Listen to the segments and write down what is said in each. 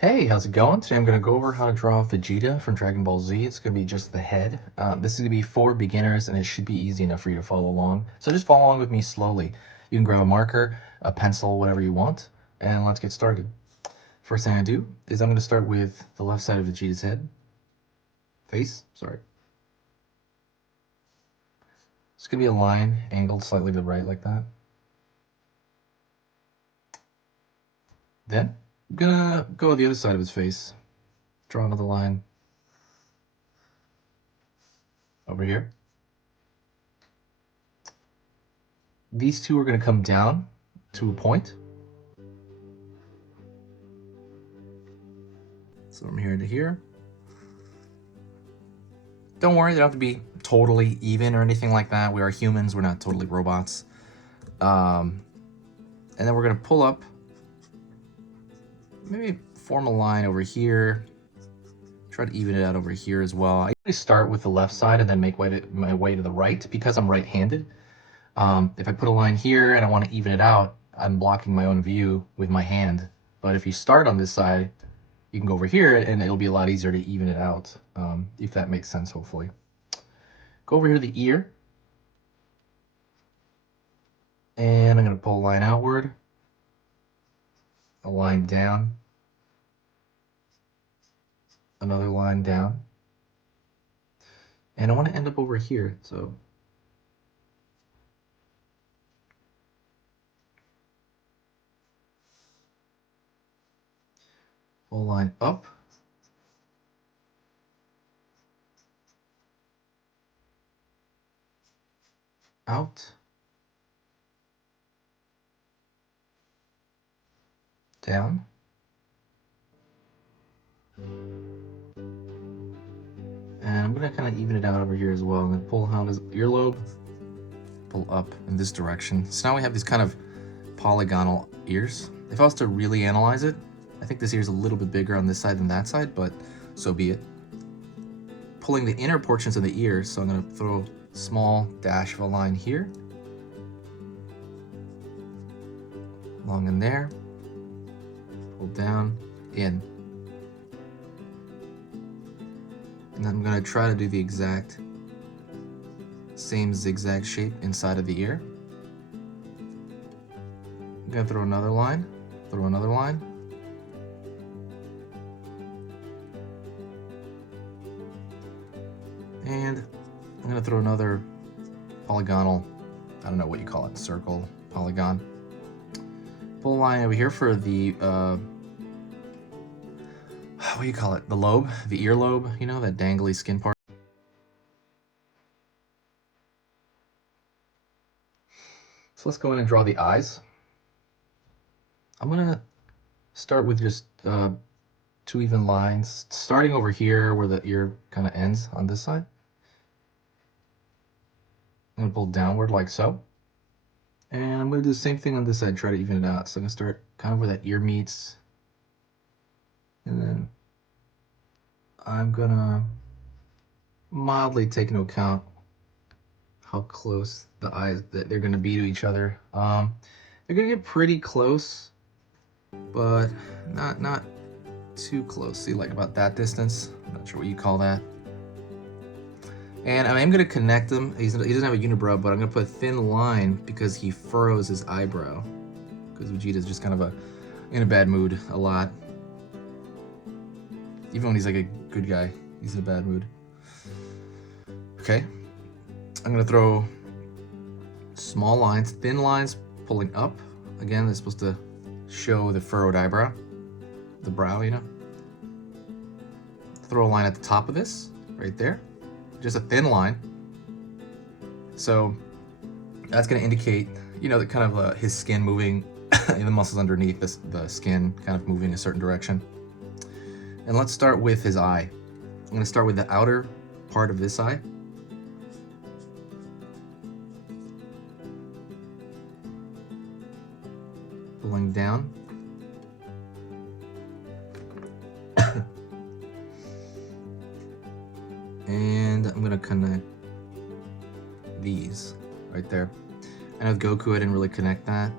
Hey, how's it going? Today I'm going to go over how to draw Vegeta from Dragon Ball Z. It's going to be just the head. This is going to be for beginners and it should be easy enough for you to follow along. So just follow along with me slowly. You can grab a marker, a pencil, whatever you want, and let's get started. First thing I do is I'm going to start with the left side of Vegeta's head. Sorry. It's going to be a line angled slightly to the right like that. Then I'm going to go to the other side of his face. Draw another line over here. These two are going to come down to a point. So from here to here. Don't worry, they don't have to be totally even or anything like that. We are humans, we're not totally robots. And then we're going to pull up, maybe form a line over here. Try to even it out over here as well. I usually start with the left side and then make my way to the right because I'm right-handed. If I put a line here and I want to even it out, I'm blocking my own view with my hand. But if you start on this side, you can go over here and it'll be a lot easier to even it out, if that makes sense, hopefully. Go over here to the ear. And I'm going to pull a line outward, a line down, another line down. And I want to end up over here, so full line up, out, down, and I'm going to kind of even it out over here as well. I'm going to pull out his earlobe, pull up in this direction. So now we have these kind of polygonal ears. If I was to really analyze it, I think this ear is a little bit bigger on this side than that side, but so be it. Pulling the inner portions of the ear, so I'm going to throw a small dash of a line here, along in there, pull down, in. And I'm going to try to do the exact same zigzag shape inside of the ear. I'm going to throw another line, and I'm going to throw another polygonal, I don't know what you call it, circle, polygon. Pull a line over here for the, what do you call it, the lobe, the earlobe, you know, that dangly skin part. So let's go in and draw the eyes. I'm going to start with just two even lines, starting over here where the ear kind of ends on this side. I'm going to pull downward like so. And I'm going to do the same thing on this side, try to even it out. So I'm going to start kind of where that ear meets. And then I'm going to mildly take into account how close the eyes that they're going to be to each other. They're going to get pretty close, but not too close. See, like about that distance. I'm not sure what you call that. And I am going to connect them. He doesn't have a unibrow, but I'm going to put a thin line because he furrows his eyebrow. Because Vegeta's just kind of in a bad mood a lot. Even when he's like a good guy, he's in a bad mood. Okay. I'm going to throw small lines, thin lines pulling up. Again, they're supposed to show the furrowed eyebrow, the brow, you know. Throw a line at the top of this, right there. Just a thin line. So that's going to indicate, you know, the kind of his skin moving, the muscles underneath the skin kind of moving a certain direction. And let's start with his eye. I'm going to start with the outer part of this eye. Pulling down. And I'm gonna connect these right there. And with Goku, I didn't really connect that.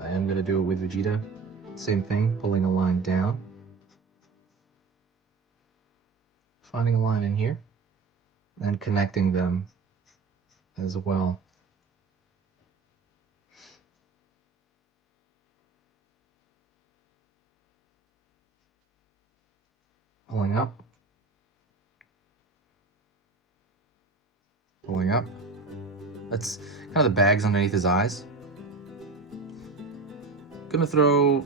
I am gonna do it with Vegeta. Same thing, pulling a line down. finding a line in here and connecting them as well. Pulling up. Pulling up. That's kind of the bags underneath his eyes. Gonna throw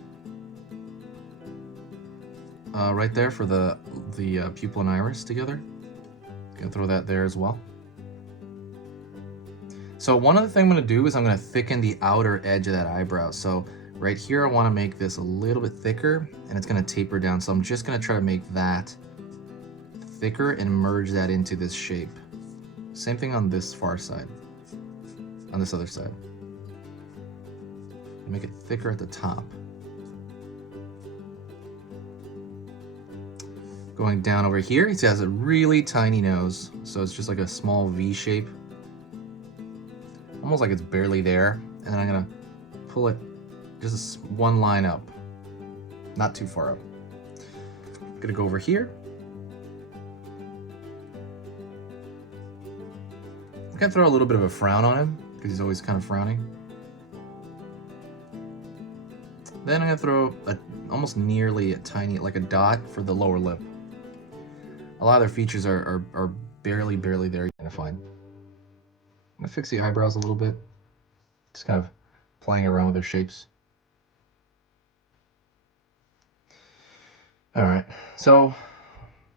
right there for the pupil and iris together. Gonna throw that there as well. So one other thing I'm gonna do is I'm gonna thicken the outer edge of that eyebrow. So right here, I wanna make this a little bit thicker and it's gonna taper down. So I'm just gonna try to make that thicker and merge that into this shape. Same thing on this far side, on this other side. Make it thicker at the top. Going down over here, he has a really tiny nose, so it's just like a small V shape. Almost like it's barely there. And then I'm gonna pull it just one line up, not too far up. Gonna go over here. I'm gonna throw a little bit of a frown on him, because he's always kind of frowning. Then I'm gonna throw almost nearly a tiny, like a dot for the lower lip. A lot of their features are barely there identified. I'm gonna fix the eyebrows a little bit. Just kind of playing around with their shapes. All right, so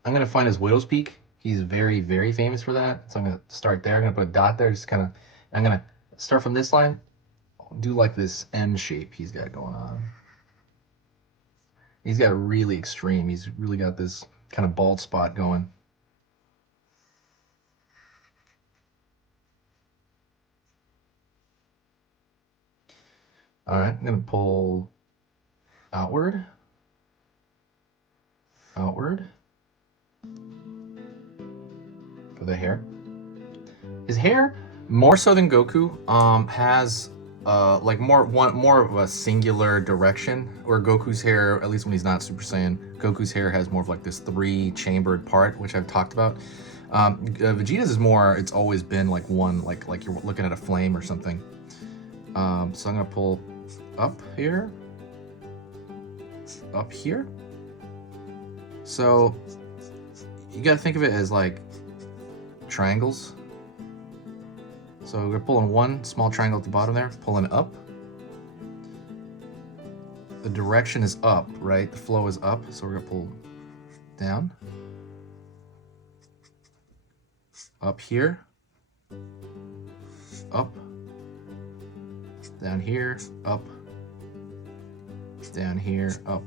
I'm gonna find his widow's peak. He's very famous for that. So I'm gonna start there. I'm gonna put a dot there, just kind of, I'm gonna start from this line, do like this M shape he's got going on. He's got really extreme. He's really got this kind of bald spot going. All right, I'm gonna pull outward, outward for the hair. His hair, more so than Goku, has like more of a singular direction, where Goku's hair, at least when he's not Super Saiyan, Goku's hair has more of like this 3-chambered part, which I've talked about. Vegeta's is more, it's always been like one, like you're looking at a flame or something. So I'm gonna pull up here, up here. So you gotta think of it as like triangles. So we're pulling one small triangle at the bottom there, pulling up. The direction is up, right? The flow is up, so we're gonna pull down. Up here. Up. Down here, up. Down here, up.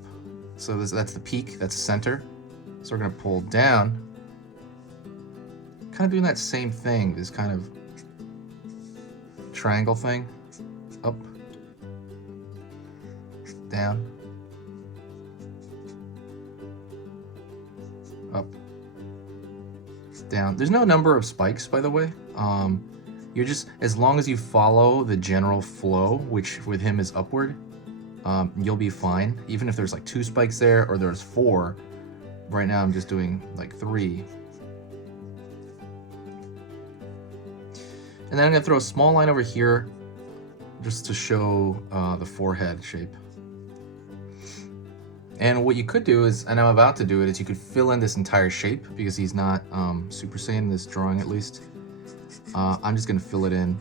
So that's the peak, that's the center. So we're gonna pull down. Kind of doing that same thing, this kind of triangle thing. Up, down, up, down. There's no number of spikes, by the way. You're just, as long as you follow the general flow, which with him is upward, you'll be fine. Even if there's like 2 spikes there or there's 4. Right now I'm just doing like 3. And then I'm gonna throw a small line over here just to show the forehead shape. And what you could do is, and I'm about to do it, is you could fill in this entire shape, because he's not Super Saiyan in this drawing at least. I'm just gonna fill it in.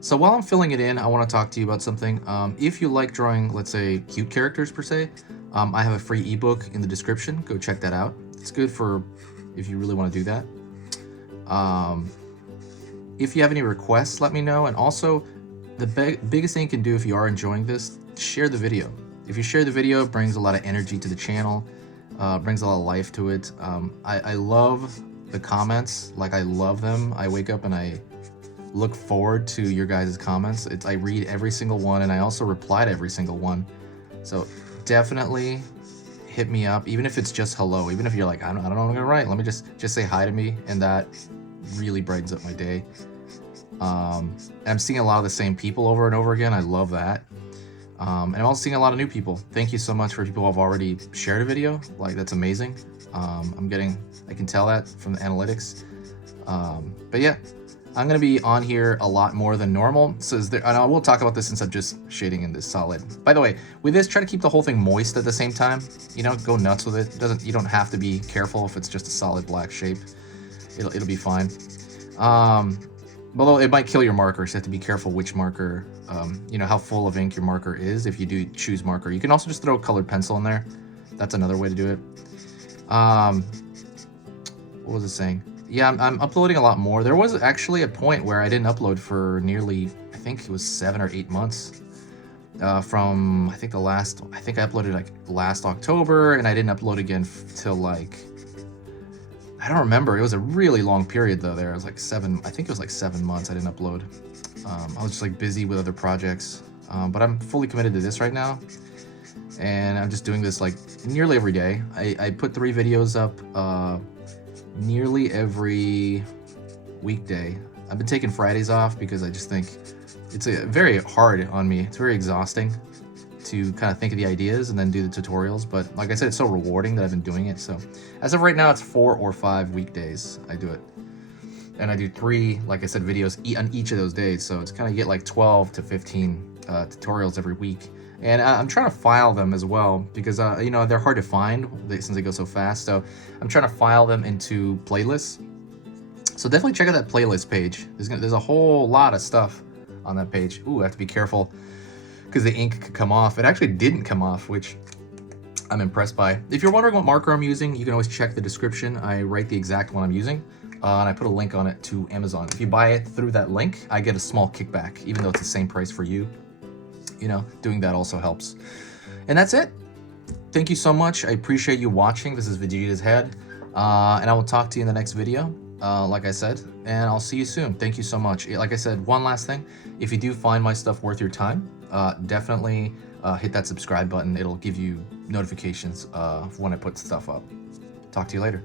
So while I'm filling it in, I wanna talk to you about something. If you like drawing, let's say, cute characters per se, I have a free ebook in the description. Go check that out. It's good for if you really wanna do that. If you have any requests, let me know. And also, the biggest thing you can do if you are enjoying this, share the video. If you share the video, it brings a lot of energy to the channel, brings a lot of life to it. I love the comments, like I love them. I wake up and I look forward to your guys' comments. I read every single one, and I also reply to every single one. So definitely hit me up, even if it's just hello. Even if you're like, I don't know what I'm gonna write, let me just say hi to me, and that really brightens up my day. And I'm seeing a lot of the same people over and over again. I love that. And I'm also seeing a lot of new people. Thank you so much for people who have already shared a video. Like, that's amazing. I can tell that from the analytics. But yeah, I'm gonna be on here a lot more than normal. So and I will talk about this since I'm just shading in this solid. By the way, with this, try to keep the whole thing moist at the same time. You know, go nuts with it. You don't have to be careful if it's just a solid black shape. It'll be fine. Although it might kill your marker, so you have to be careful which marker, you know, how full of ink your marker is if you do choose marker. You can also just throw a colored pencil in there. That's another way to do it. What was it saying? Yeah, I'm uploading a lot more. There was actually a point where I didn't upload for nearly, I think it was 7 or 8 months. From, I think I uploaded like last October, and I didn't upload again till like, I don't remember. It was a really long period though there. It was like 7 months I didn't upload. I was just like busy with other projects. But I'm fully committed to this right now. And I'm just doing this like nearly every day. I put 3 videos up nearly every weekday. I've been taking Fridays off because I just think it's very hard on me. It's very exhausting to kind of think of the ideas and then do the tutorials. But like I said, it's so rewarding that I've been doing it. So as of right now, it's 4 or 5 weekdays I do it. And I do 3, like I said, videos on each of those days. So it's kind of, you get like 12 to 15 tutorials every week. And I'm trying to file them as well because, you know, they're hard to find since they go so fast. So I'm trying to file them into playlists. So definitely check out that playlist page. There's a whole lot of stuff on that page. Ooh, I have to be careful because the ink could come off. It actually didn't come off, which I'm impressed by. If you're wondering what marker I'm using, you can always check the description. I write the exact one I'm using, and I put a link on it to Amazon. If you buy it through that link, I get a small kickback, even though it's the same price for you. You know, doing that also helps. And that's it. Thank you so much. I appreciate you watching. This is Vegeta's Head, and I will talk to you in the next video, like I said, and I'll see you soon. Thank you so much. Like I said, one last thing. If you do find my stuff worth your time, definitely hit that subscribe button. It'll give you notifications when I put stuff up. Talk to you later.